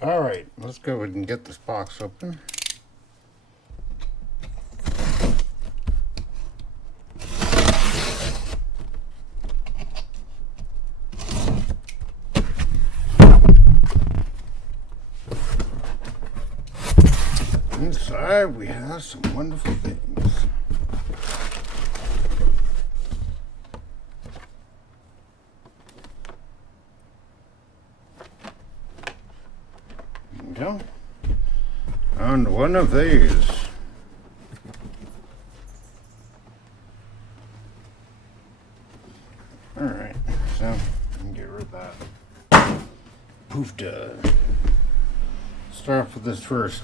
All right, let's go ahead and get this box open. Inside we have some wonderful things. There we go. And one of these. Alright, so I can get rid of that. Poofda. Start off with this first.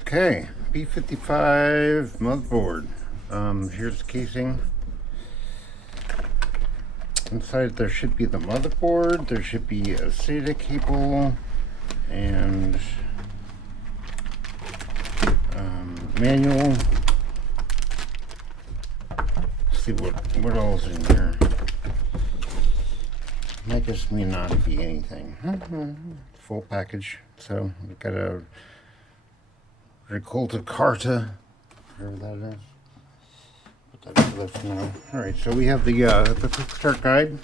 Okay, P55 motherboard. Here's the casing. Inside there should be the motherboard, there should be a SATA cable, and manual. Let's see what else is in here. Might just may not be anything. Full package. So we've got a Ricolta Carta, whatever that is. Put that to the for now. All right, so we have the quick start guide.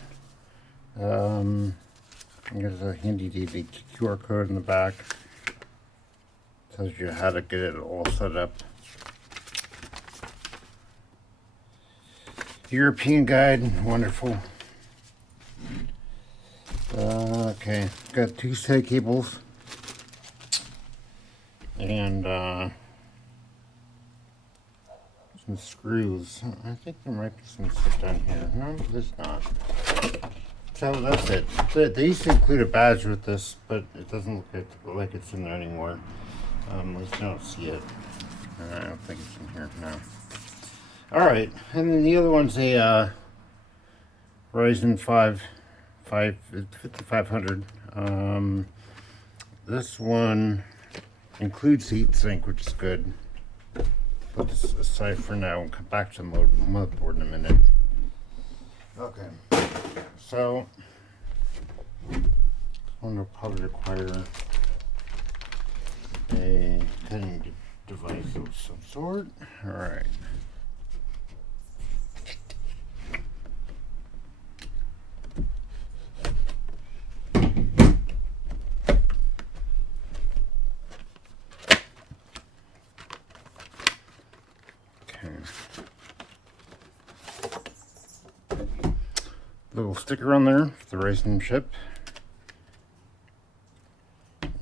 There's a handy dandy QR code in the back. Tells you how to get it all set up. European guide, wonderful. Okay, got two SATA cables and some screws. I think there might be some stuff down here. No, there's not. So that's it. They used to include a badge with this, but it doesn't look like it's in there anymore. At least I don't see it. I don't think it's in here now. Alright, and then the other one's a Ryzen 5500. This one includes heatsink, which is good. Put this aside for now and come back to the motherboard in a minute. Okay, so this one will probably require a cutting device of some sort. All right. Little sticker on there for the Ryzen chip,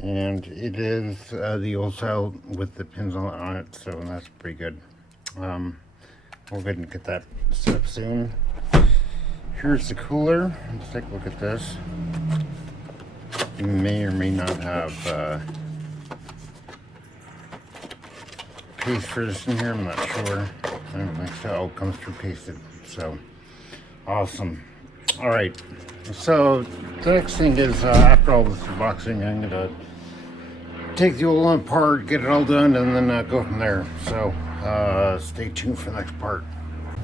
and it is the old style with the pins on it, so that's pretty good. We'll go ahead and get that set up soon. Here's the cooler. Let's take a look at this. You may or may not have paste for this in here. I'm not sure. I don't think so. Oh, it comes through pasted. So awesome. All right, so the next thing is after all this unboxing, I'm gonna take the old one apart, get it all done, and then go from there. So stay tuned for the next part.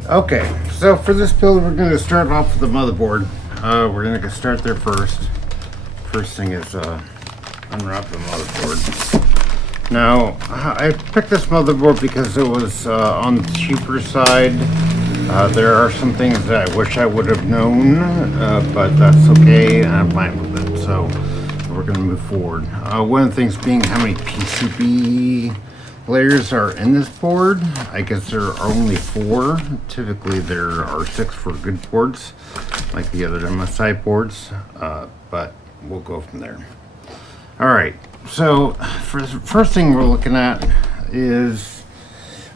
Okay, so for this build, we're gonna start off with the motherboard. We're gonna start there first. First thing is unwrap the motherboard. Now, I picked this motherboard because it was on the cheaper side. There are some things that I wish I would have known, but that's okay. I'm fine with it. So we're going to move forward. One of the things being how many PCB layers are in this board. I guess there are only 4. Typically there are 6 for good boards, like the other MSI boards, but we'll go from there. All right. So for the first thing we're looking at is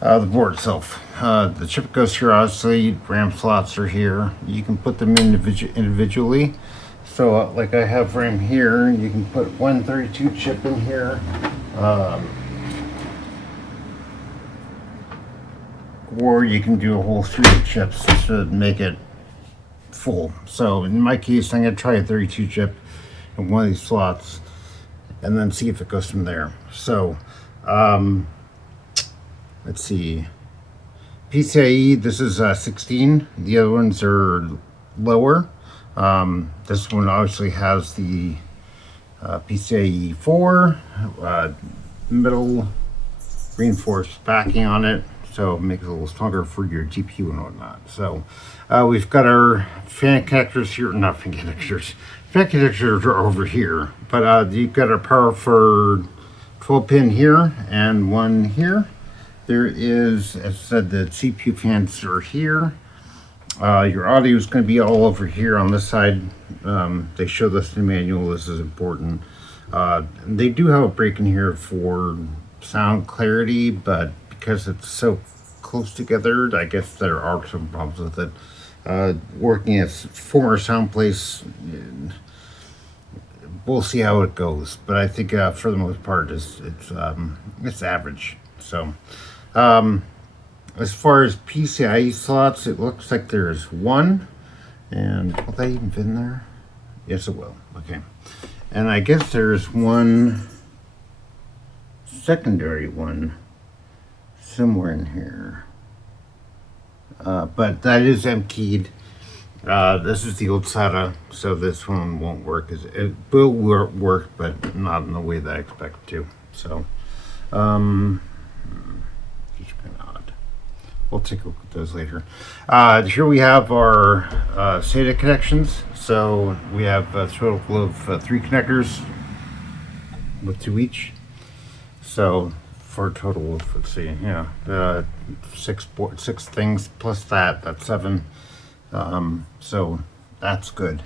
the board itself. The chip goes here, obviously. RAM slots are here. You can put them individually. So like I have RAM here, you can put 132 chip in here. Or you can do a whole suite of chips to make it full. So in my case, I'm going to try a 32 chip in one of these slots and then see if it goes from there. So let's see. PCIe, this is 16. The other ones are lower. This one obviously has the PCIe 4 middle reinforced backing on it, so it makes it a little stronger for your GPU and whatnot. So we've got our fan connectors here, not fan connectors. Fan connectors are over here, but you've got our power for 12 pin here and one here. There is, as I said, the CPU fans are here. Your audio is going to be all over here on this side. They show this in the manual. This is important. They do have a break in here for sound clarity, but because it's so close together, I guess there are some problems with it. Working as former sound place, we'll see how it goes. But I think for the most part, it's average. So. As far as PCIe slots, it looks like there's one. And will that even fit in there? Yes, it will. Okay. And I guess there's one secondary one somewhere in here. But that is M-keyed. This is the old SATA, so this one won't work. It will work, but not in the way that I expect it to. So, we'll take a look at those later. Here we have our SATA connections. So we have a total of 3 connectors with 2 each. So for a total of, let's see, yeah, 6 things plus that's 7. So that's good.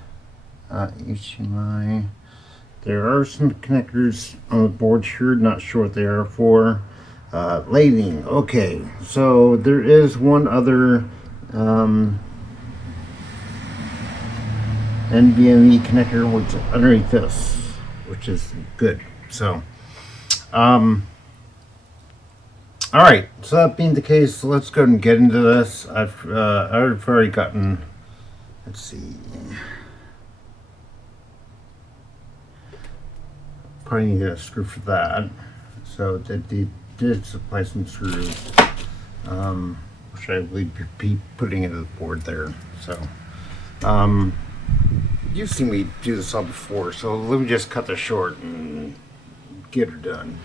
HDMI. There are some connectors on the board here. Not sure what they are for. Lighting. Okay, so there is one other NVMe connector which underneath this, which is good. So, all right. So that being the case, let's go and get into this. I've already gotten. Let's see. Probably need a screw for that. So the did supply some screws, which I will be putting into the board there. So, you've seen me do this all before, so let me just cut this short and get her done.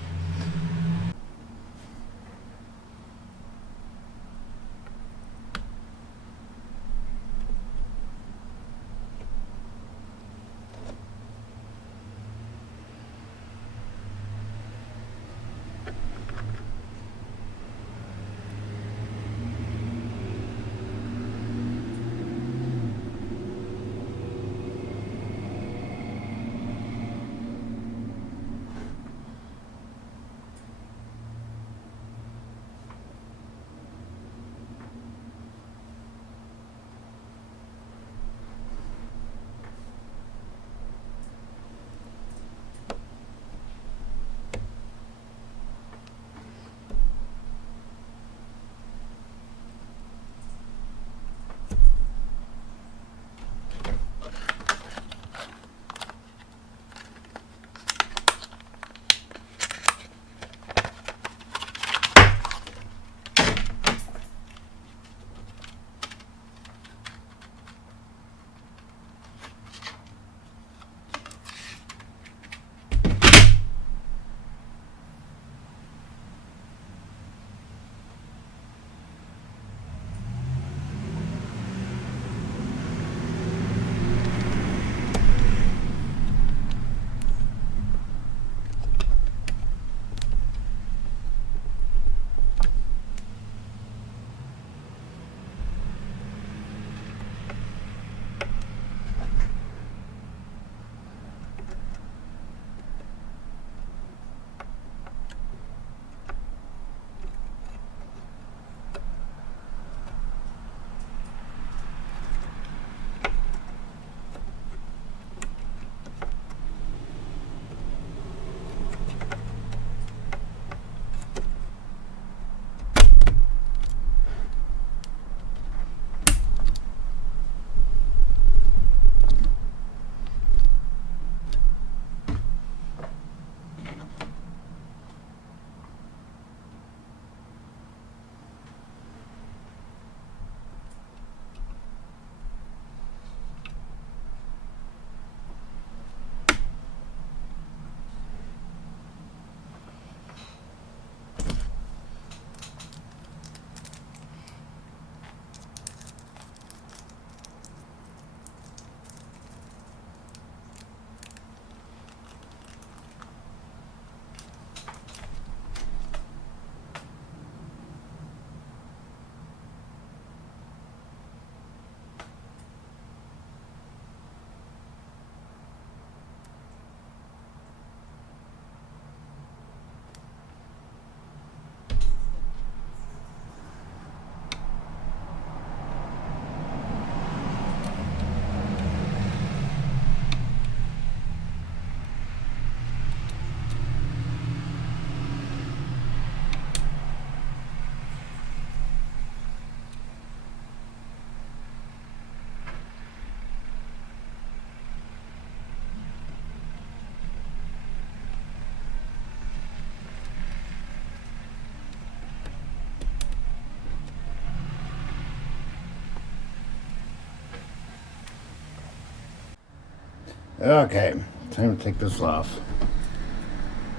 Okay, time to take this off.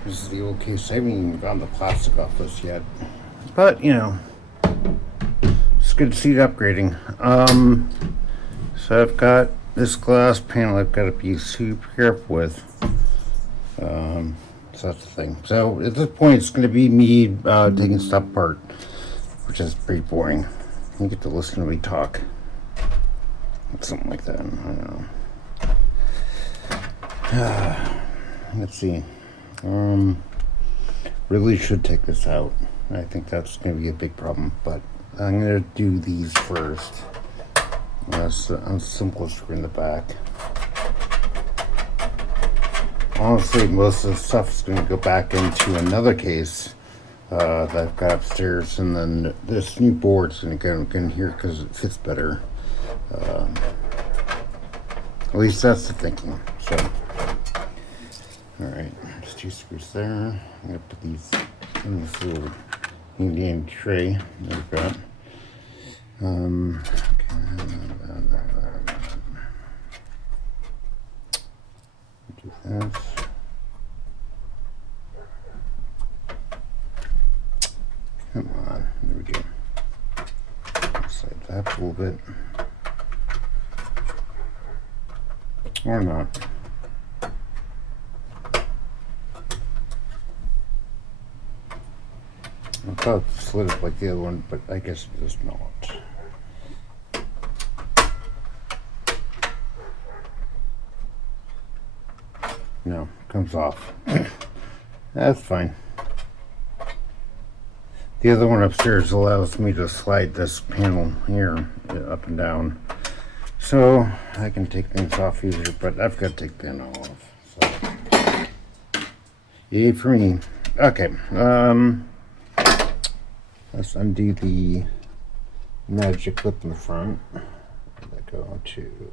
This is the old case. I haven't even gotten the plastic off this yet. But, you know, it's good to see it upgrading. So I've got this glass panel I've got to be super careful with. So that's the thing. So at this point, it's going to be me taking stuff apart, which is pretty boring. You get to listen to me talk. Something like that. I don't know. Let's see. Really should take this out. I think that's going to be a big problem, but I'm going to do these first. That's the simplest in the back. Honestly, most of the stuff is going to go back into another case that I've got upstairs, and then this new board is going to go in here because it fits better. At least that's the thinking. So, all right, just 2 screws there. I'm going to put these in this little Indian tray that we've got. Do this. Come on, there we go. Slide that up a little bit. Or not. I thought it slid up like the other one, but I guess it does not. No, comes off. That's fine. The other one upstairs allows me to slide this panel here up and down, so I can take things off easier, but I've got to take that off. So. Yay for me. Okay, let's undo the magic clip in the front. Let go to,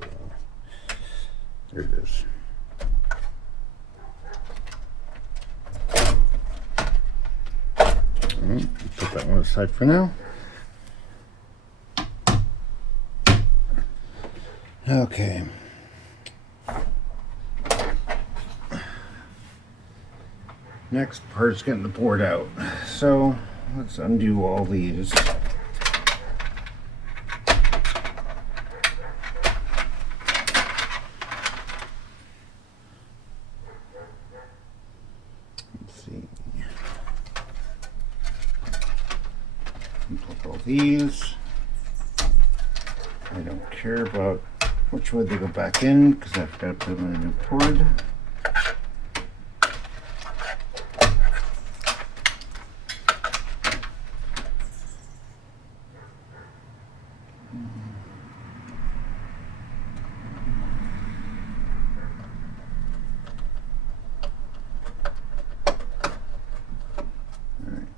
there it is. Put that one aside for now. Okay. Next part is getting the board out. So let's undo all these. Let's see. Unplug all these. I don't care about which way they go back in because I've got to put them in a new port.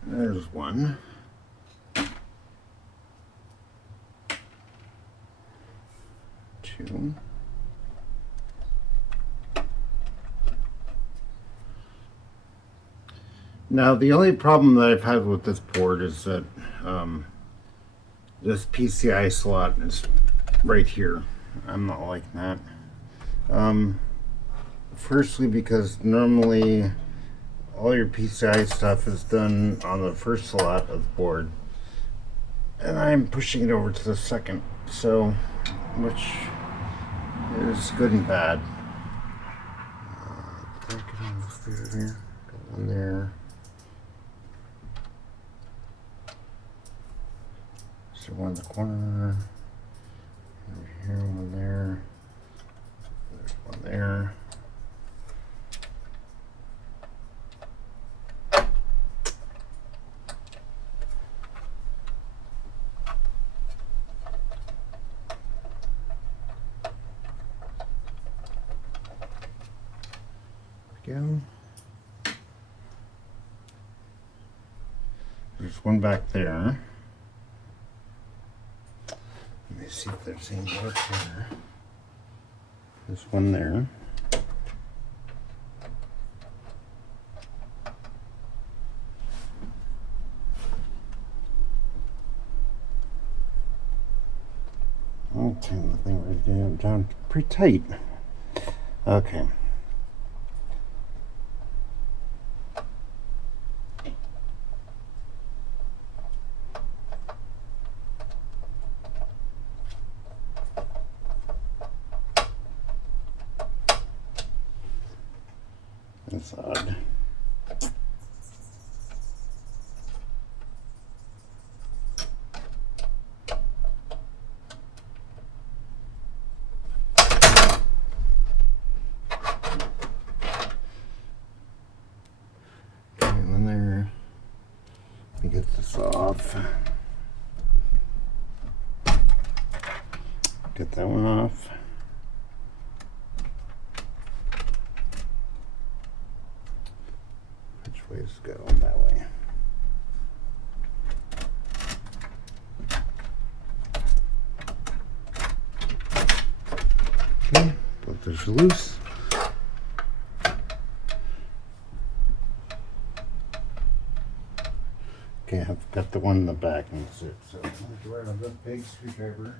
There's one. Two. Now the only problem that I've had with this board is that this PCI slot is right here. I'm not liking that. Firstly, because normally all your PCI stuff is done on the first slot of the board, and I'm pushing it over to the second, so which is good and bad. Get on this through here. Got one there. So one in the corner. Over here, one there. There's one there. Go. There's one back there. Let me see if there's any more there. There's one there. I'll turn the thing right down pretty tight. Okay. That's odd. Get this off. Get that one off. Which way is it going? That way. Okay, both those are loose. Okay, I've got the one in the back, and that's it. So I'm going to grab a big screwdriver.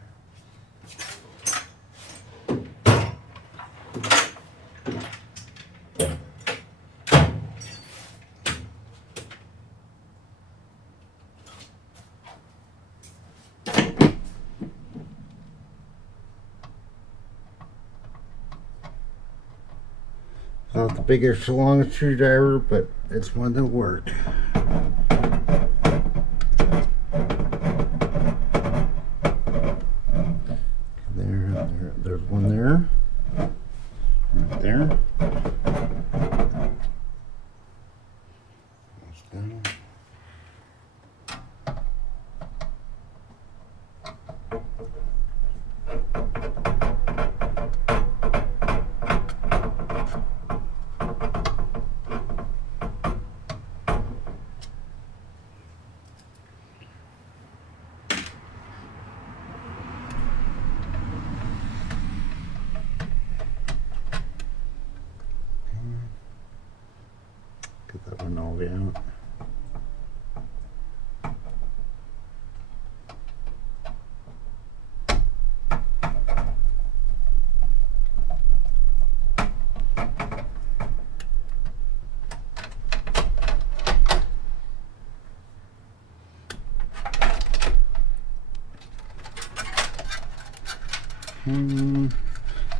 Not the biggest, longest screwdriver, but it's one that worked. There's one there. Right there. That's done. Get that one all the way out.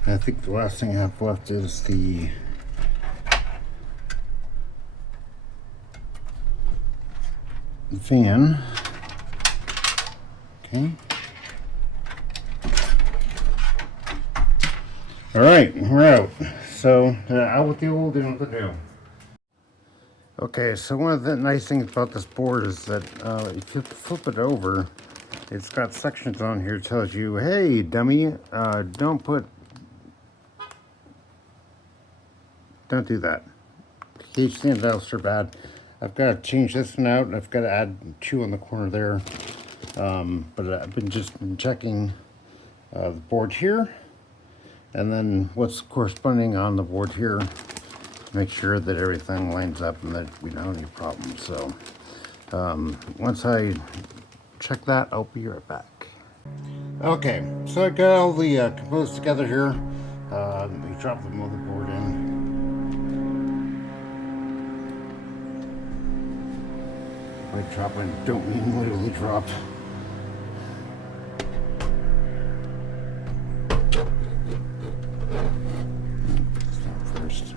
I think the last thing I have left is the fan. Okay. All right, we're out. So out with the old, in with the new. Okay, so one of the nice things about this board is that if you flip it over, it's got sections on here that tells you, hey, dummy, don't do that. Cage standouts are bad. I've got to change this one out. I've got to add 2 on the corner there. But I've been checking the board here, and then what's corresponding on the board here. Make sure that everything lines up and that we don't have any problems. So once I check that, I'll be right back. Okay, so I got all the components together here. We dropped the motherboard in. By drop, I don't mean literally drop. First.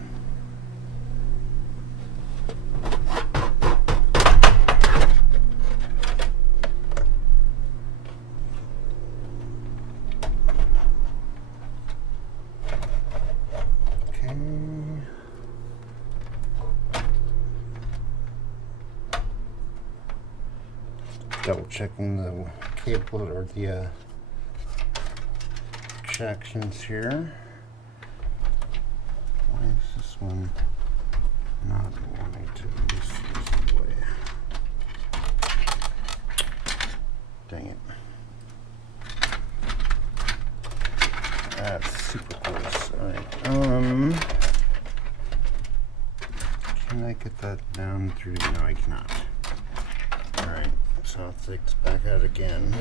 Double checking the cable or the sections here. Why is this one not wanting to use this way? Dang it. That's super close. Alright. Can I get that down through? No, I cannot. Alright. So I'll take this back out again.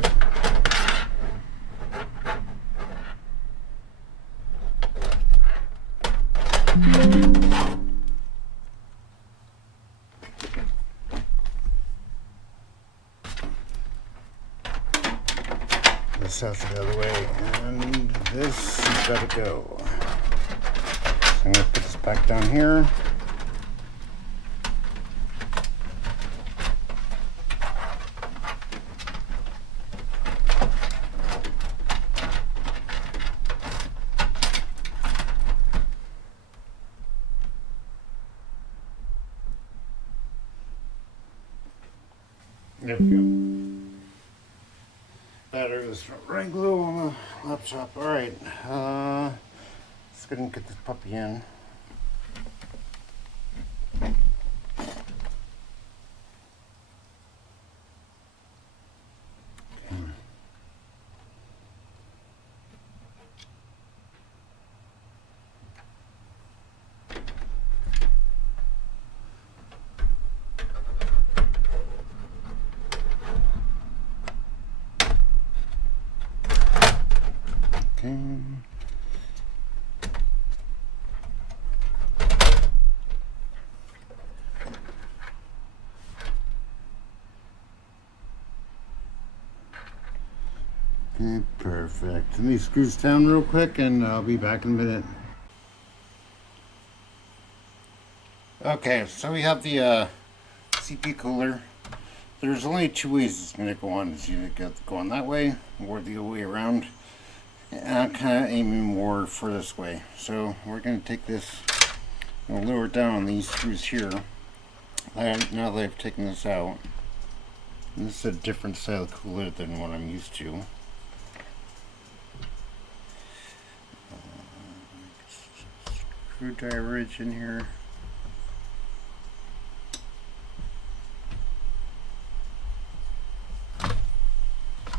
this has to go the other way, and this has got to go. So I'm going to put this back down here. There we go. Battery was right glue on the laptop. Alright, let's go and get this puppy in. Okay, perfect. Let me screw this down real quick and I'll be back in a minute. Okay, so we have the CPU cooler. There's only two ways it's going to go on. It's either go on that way or the other way around. And I'm kind of aiming more for this way. So we're going to take this and lower it down on these screws here. Now that I've taken this out, and this is a different style of cooler than what I'm used to. Screwdriver ridge in here.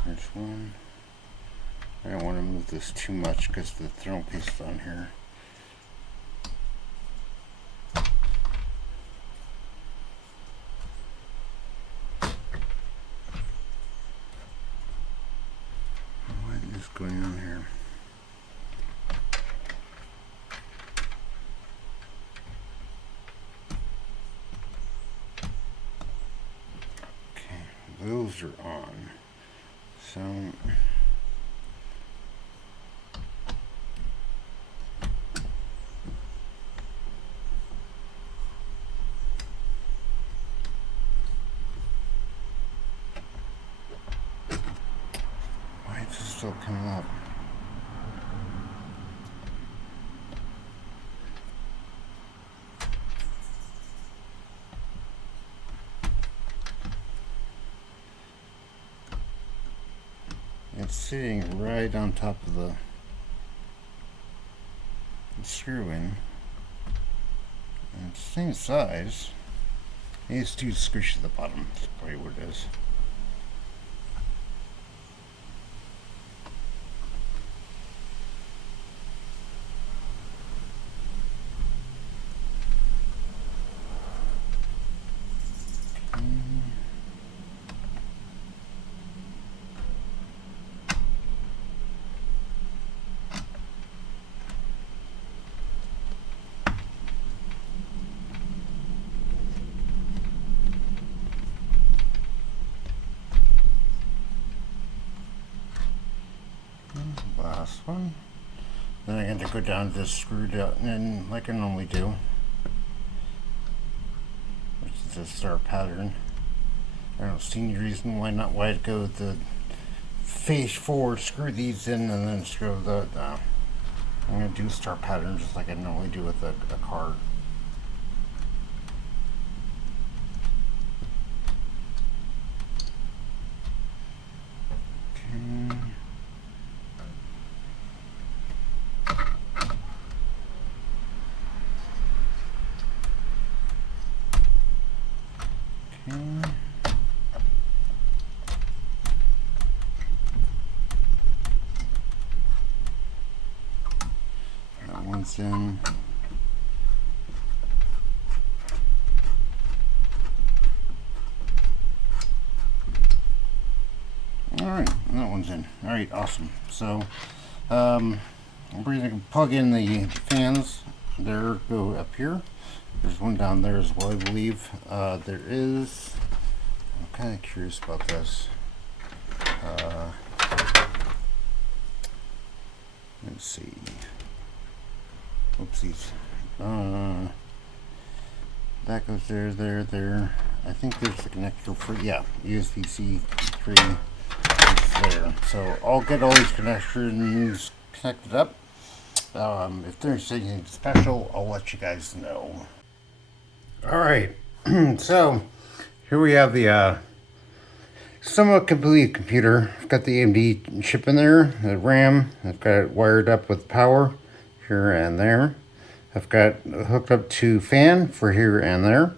There's one. I don't want to move this too much because the thermal paste is on here. What is going on here? Okay, those are on. So why is this still coming up? It's sitting right on top of the screw in. And it's the same size. It's too squishy at the bottom. That's probably what it is. Last one. Then I got to go down to this screw down and like I normally do, which is a star pattern. I don't see any reason why I'd go the face forward, screw these in, and then screw the. I'm gonna do star pattern just like I normally do with a card. That one's in. Alright, that one's in. Alright, awesome. So, we're going to plug in the fans. There, go up here. There's one down there as well, I believe. There is, I'm kind of curious about this. Let's see. Oopsies. That goes there, there. I think there's a connector for, yeah, USB-C 3 is there. So I'll get all these connections connected up. If there's anything special, I'll let you guys know. All right, so here we have the somewhat complete computer. I've got the AMD chip in there, the RAM. I've got it wired up with power here and there. I've got hooked up to fan for here and there.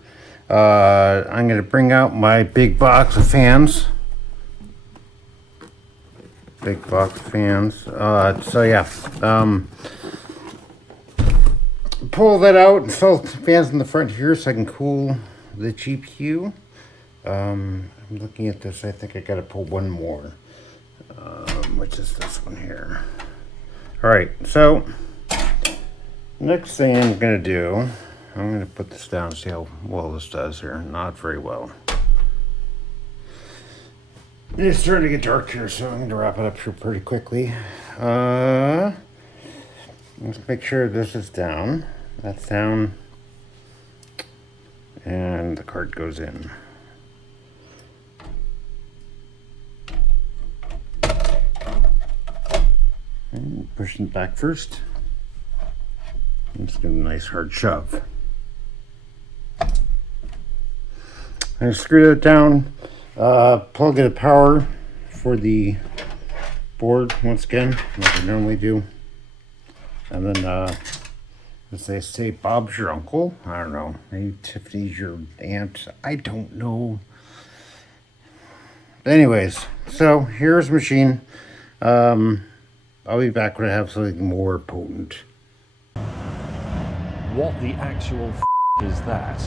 I'm going to bring out my big box of fans. Big box fans. So yeah, pull that out, install fans in the front here so I can cool the GPU. I'm looking at this. I think I got to pull one more, which is this one here. All right, so next thing I'm going to do, I'm going to put this down and see how well this does here. Not very well. It's starting to get dark here, so I'm going to wrap it up here pretty quickly. Let's make sure this is down. That's down. And the card goes in. And pushing it back first. Let's do a nice hard shove. I screw that down. Plug in the power for the board once again, like I normally do. And then, as they say, Bob's your uncle. I don't know. Maybe Tiffany's your aunt. I don't know. But anyways, so here's the machine. I'll be back when I have something more potent. What the actual is that?